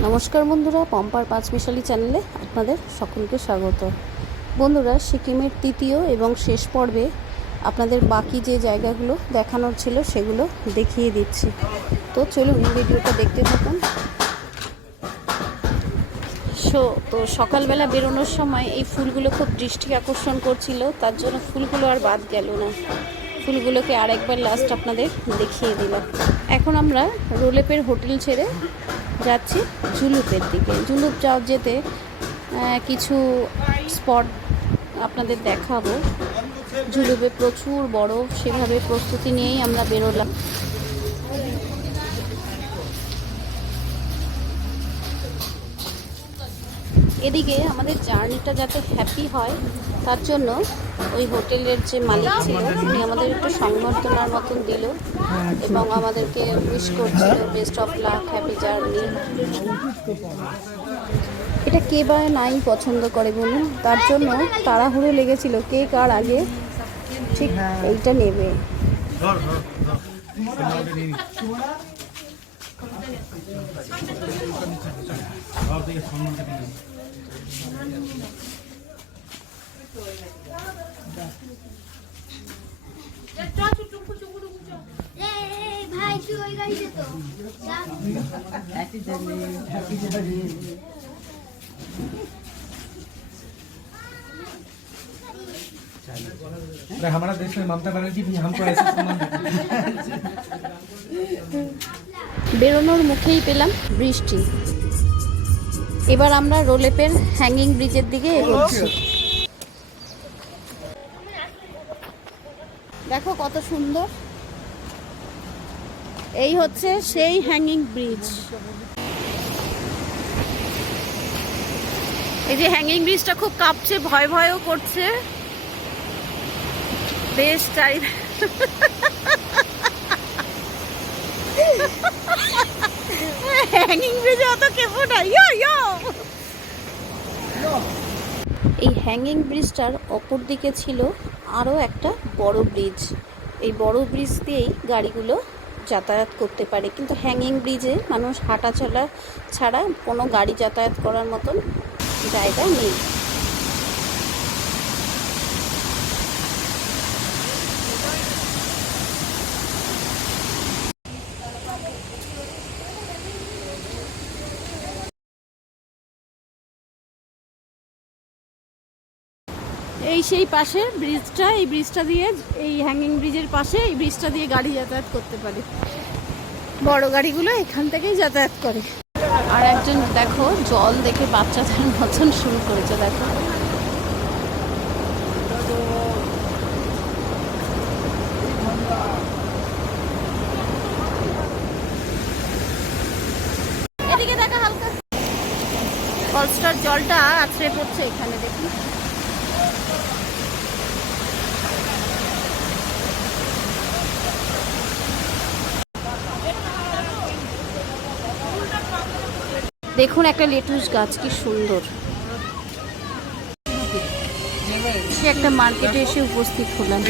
নমস্কার বন্ধুরা, পম্পার পাঁচমিশালি চ্যানেলে আপনাদের সকলকে স্বাগত। বন্ধুরা, সিকিমের তৃতীয় এবং শেষ পর্বে আপনাদের বাকি যে জায়গাগুলো দেখানোর ছিল সেগুলো দেখিয়ে দিচ্ছি। তো চলুন ভিডিওটা দেখতে থাকুন। তো সকালবেলা বেরোনোর সময় এই ফুলগুলো খুব দৃষ্টি আকর্ষণ করছিল, তার জন্য ফুলগুলো আর বাদ গেল না। ফুলগুলোকে আরেকবার লাস্ট আপনাদের দেখিয়ে দিলাম। এখন আমরা রোলেপের হোটেল ছেড়ে যাচ্ছি জুলুপের দিকে। জুলুপ যেতে কিছু স্পট আপনাদের দেখাবো। জুলুপে প্রচুর বরফ, সেভাবে প্রস্তুতি নিয়েই আমরা বেরোলাম। এদিকে আমাদের জার্নিটা যাতে হ্যাপি হয় তার জন্য ওই হোটেলের যে মালিক ছিল উনি আমাদের একটু সংবর্ধনার মতন দিল এবং আমাদেরকে উইশ করছিল best of luck, happy journey. এটা কে বা নাই পছন্দ করে বলুন, তার জন্য তাড়াহুড়ো লেগেছিল কে কার আগে ঠিক এইটা নেবে। हमारा देश में ममता बनर्जी भी हमको ऐसे सम्मान देती है। বেরোনোর মুখেই পেলাম বৃষ্টি। এবার আমরা রোলেপের হ্যাঙ্গিং ব্রিজের দিকে এগোচ্ছি। দেখো কত সুন্দর, এই হচ্ছে সেই হ্যাঙ্গিং ব্রিজ। এই যে হ্যাঙ্গিং ব্রিজটা খুব কাঁপছে, ভয় ভয়ও করছে বেশ। হ্যাঙ্গিং ব্রিজে অত কেঁপো না। এই হ্যাঙ্গিং ব্রিজটার অপর দিকে ছিল আরও একটা বড় ব্রিজ। এই বড় ব্রিজ দিয়েই গাড়িগুলো যাতায়াত করতে পারে, কিন্তু হ্যাঙ্গিং ব্রিজে মানুষ হাঁটা চলা ছাড়া কোনো গাড়ি যাতায়াত করার মতন জায়গা নেই। এই সেই পাশে ব্রিজটা, এই ব্রিজটা দিয়ে, এই হ্যাঙ্গিং ব্রিজের পাশে এই ব্রিজটা দিয়ে গাড়ি যাতায়াত করতে পারে। বড় গাড়িগুলো এখান থেকেই যাতায়াত করে। আর একজন দেখো জল দেখে বাচ্চাদের মতন শুরু করেছে। দেখো এদিকে দেখা, হালকা কলস্টার জলটা আছড়ে পড়ছে এখানে, দেখুন। দেখুন একটা লেটুস গাছ, কি সুন্দর। সে একটা মার্কেটে এসে উপস্থিত হলাম।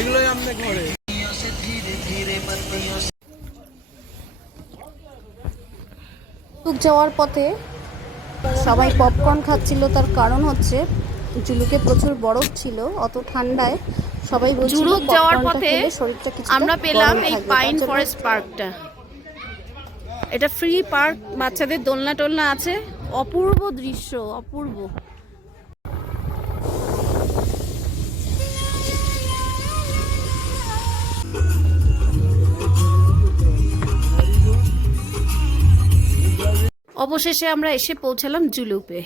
যাওয়ার পথে সবাই পপকর্ন খাচ্ছিল, তার কারণ হচ্ছে জুলুকে প্রচুর বরফ ছিল, অত ঠান্ডায় সবাই বলছিল যাওয়ার পথে আমরা পেলাম এই পাইন ফরেস্ট পার্কটা। এটা ফ্রি পার্ক, বাচ্চাদের দোলনা টোলনা আছে। অপূর্ব দৃশ্য, অপূর্ব। অবশেষে আমরা এসে পৌঁছালাম জুলুপে।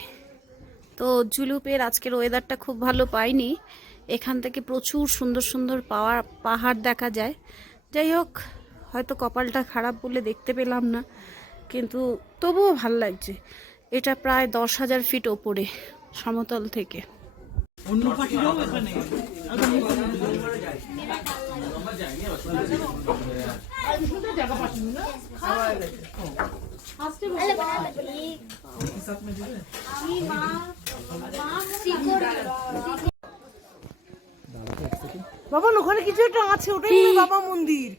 তো জুলুপের আজকের ওয়েদারটা খুব ভালো পাইনি। এখান থেকে প্রচুর সুন্দর সুন্দর পাহাড় দেখা যায়। যাই হোক, হয়তো কপালটা খারাপ বলে দেখতে পেলাম না, কিন্তু তবুও ভাল লাগছে। এটা প্রায় 10,000 ফিট ওপরে সমতল থেকে। বাবা ওখানে কিছু একটা আছে, ওটাই বাবা মন্দির।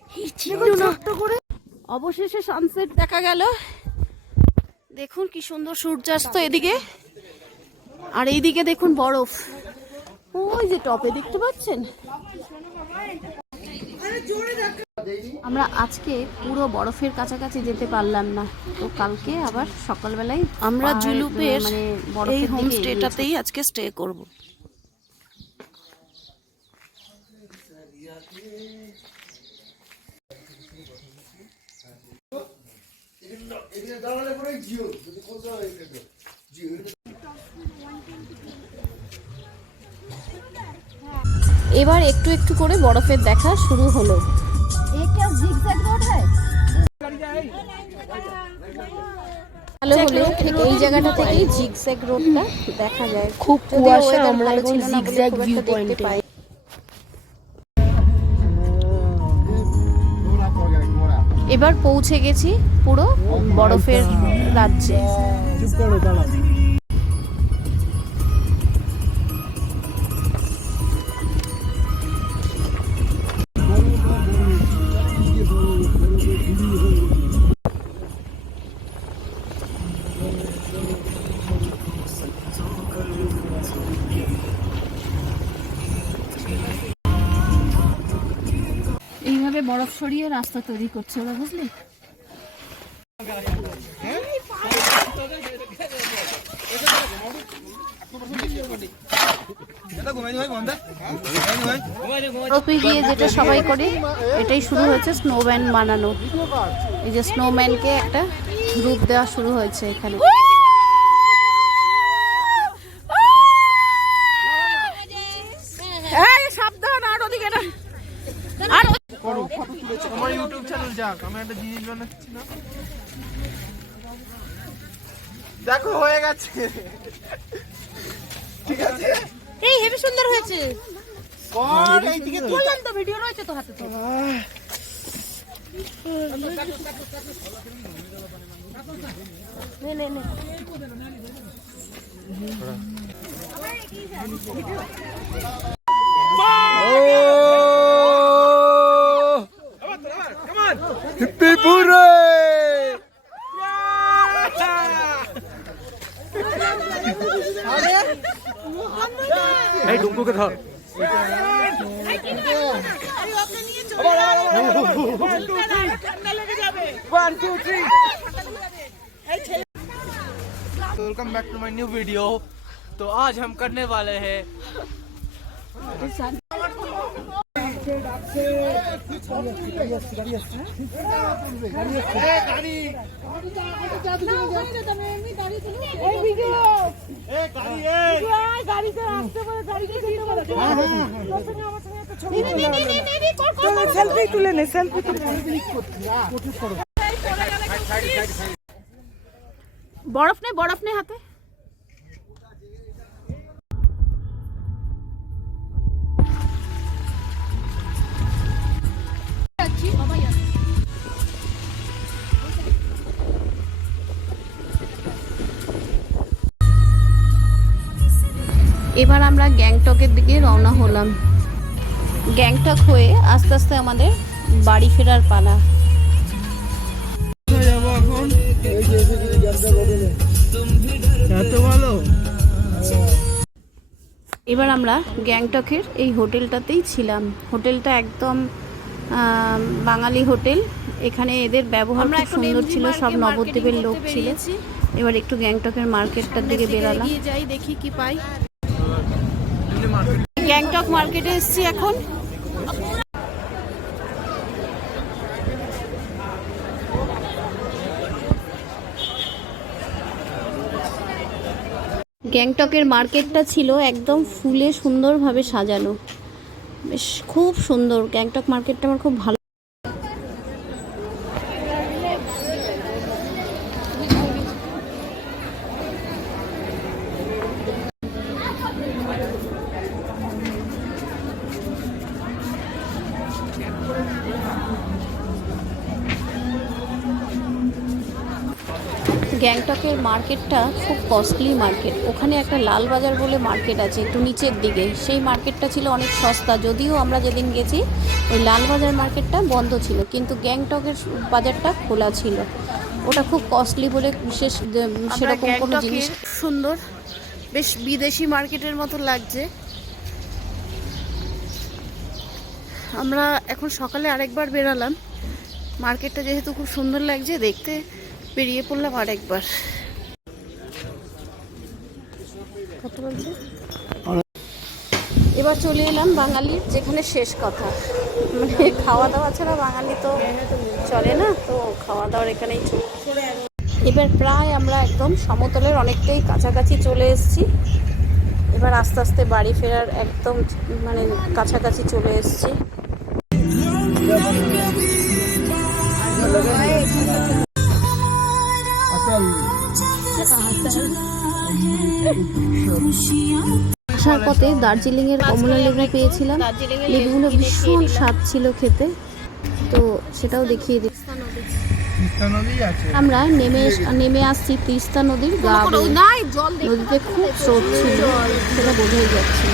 অবশেষে সানসেট দেখা গেল। দেখুন কি সুন্দর সূর্যাস্ত এদিকে, আর এইদিকে দেখুন বরফ, ওই যে টপে দেখতে পাচ্ছেন। আমরা আজকে পুরো বরফের কাছাকাছি যেতে পারলাম না, তো কালকে আবার সকালবেলায় আমরা জুলুপের মানে এই হোমস্টেটাতেই আজকে স্টে করব। এবার একটু একটু করে বরফের দেখা শুরু হলো। ভালো হলে ঠিক এই জায়গাটা থেকেই জিগজ্যাগ রোডটা দেখা যায়। খুব যদিও কুয়াশা, weather আমরা ভালো এখন ছিল না বলে জিগজ্যাগ খুব ভিউ একটা দেখতে পয়েন্টে। পাই। এবার পৌঁছে গেছি পুরো বরফের রাজ্যে। এইভাবে বরফ সরিয়ে রাস্তা তৈরি করছে ওরা, বুঝলি? বরফে গিয়ে যেটা সবাই করে, এটাই শুরু হয়েছে স্নোম্যান বানানো। এই যে স্নোম্যানকে একটা রূপ দেওয়া শুরু হয়েছে এখানে। সাবধান, আর ওদিকে না, আর আমার ইউটিউব চ্যানেল যাক, আমি একটা জিনিস বানাচ্ছি না, দেখো হয়ে গেছে। ঠিক আছে, এই হেভি সুন্দর হয়েছে। কর এইদিকে তুই। বললাম তো ভিডিও রয়েছে তো হাতে তো। নে নে নে। হিপ্পি পুরে এই ডুমকুকে ধর। Welcome back to my new video. तो आज हम करने वाले हैं সেলফি তুলে নে, সেলফি তুলে নে। বরফ নে হাতে। এবার আমরা গ্যাংটকের দিকে রওনা হলাম। গ্যাংটক হয়ে আস্তে আস্তে আমাদের বাড়ি ফেরার পালা। এবার আমরা গ্যাংটকের এই হোটেলটাতেই ছিলাম। হোটেলটা একদম বাঙালি হোটেল। এখানে এদের ব্যবহার খুব সুন্দর ছিল, সব নবদ্বীপের লোক ছিল। এবার একটু গ্যাংটকের মার্কেটটার দিকে বেরালাম, যাই দেখি কি পাই। গ্যাংটক মার্কেটে এসেছি এখন। গ্যাংটকের মার্কেটটা ছিল একদম ফুলে সুন্দরভাবে সাজানো, বেশ খুব সুন্দর। গ্যাংটক মার্কেটটা আমার খুব ভালো। গ্যাংটকের মার্কেটটা খুব কস্টলি মার্কেট। ওখানে একটা লাল বাজার বলে মার্কেট আছে একটু নিচের দিকে, সেই মার্কেটটা ছিল অনেক সস্তা। যদিও আমরা যেদিন গেছি ওই লাল বাজার মার্কেটটা বন্ধ ছিল, কিন্তু গ্যাংটকের বাজারটা খোলা ছিল। ওটা খুব কস্টলি বলে বিশেষ সেরকম কোনো জিনিস। সুন্দর, বেশ বিদেশি মার্কেটের মতো লাগছে। আমরা এখন সকালে আরেকবার বেরালাম, মার্কেটটা যেহেতু খুব সুন্দর লাগছে দেখতে, বেরিয়ে পড়লাম আরেকবার। কত বলছে? এবার চলে এলাম বাঙালির যেখানে শেষ কথা, মানে খাওয়া দাওয়া ছাড়া বাঙালি তো চলে না, তো খাওয়া দাওয়ার এখানেই চলে। এবার প্রায় আমরা একদম সমতলের অনেকটাই কাছাকাছি চলে এসেছি। এবার আস্তে আস্তে বাড়ি ফেরার একদম মানে কাছাকাছি চলে এসেছি। আসার পথে দার্জিলিংয়ের কমলা লেবু পেয়েছিলাম, লেবুগুলো ভীষণ স্বাদ ছিল খেতে, তো সেটাও দেখিয়ে দিই। আমরা নেমে আসছি তিস্তা নদীর গা বেয়ে। নদীতে খুব স্রোত ছিল, সেটা বোঝাই যাচ্ছে।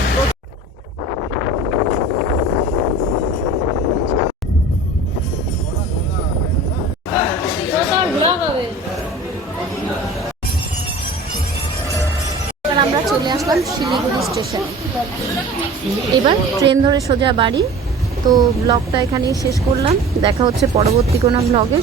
আমরা চলে আসলাম শিলিগুড়ি স্টেশনে। এবার ট্রেন ধরে সোজা বাড়ি। তো ব্লগটা এখানেই শেষ করলাম, দেখা হচ্ছে পরবর্তী কোনো ব্লগে।